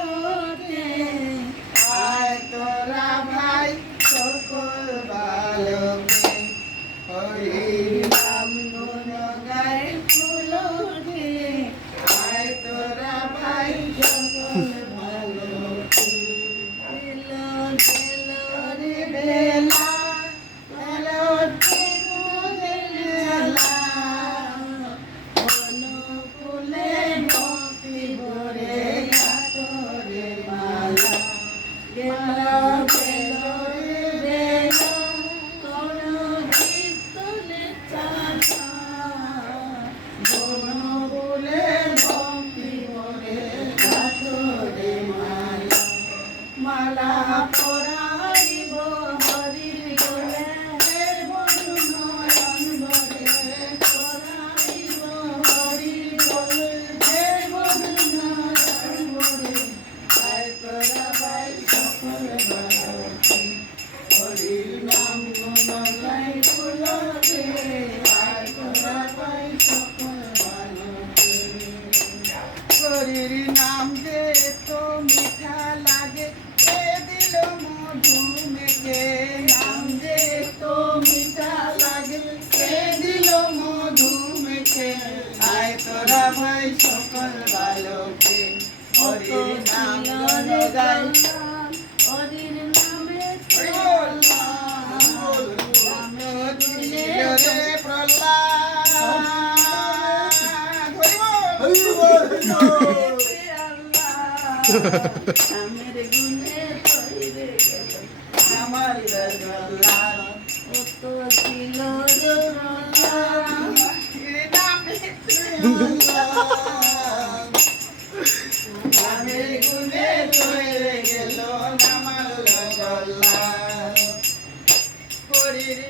লোকে আয় তোরা ভাই সকল বালকে হরির নাম গুণ গাই ফুলকে আয় তোরা ভাই সকল বালকে বেলা রে বেলা মালা পরাইব হরির গলে বন্ধু নয়ন ভরে পরাইব হরির গলে বন্ধু নয়ন ভরে আয় তোরা ভাই সকল বালকে হরির নাম গুণ গাই ফুলকে আয় তোরা ভাই সকল বালকে হরির নাম যে তো মিঠা লাগে দিল মধু মেখে নাম যে তো মিঠা লাগে দিল মধু মেখে আয় তোরা ভাই সকল বালকে হরির নাম গাই হরির নামে রে আমের গুণে তৈরে গেল আমার রজলা কত ছিল আমের গুণে তৈরে গেল আমার রজলা হরির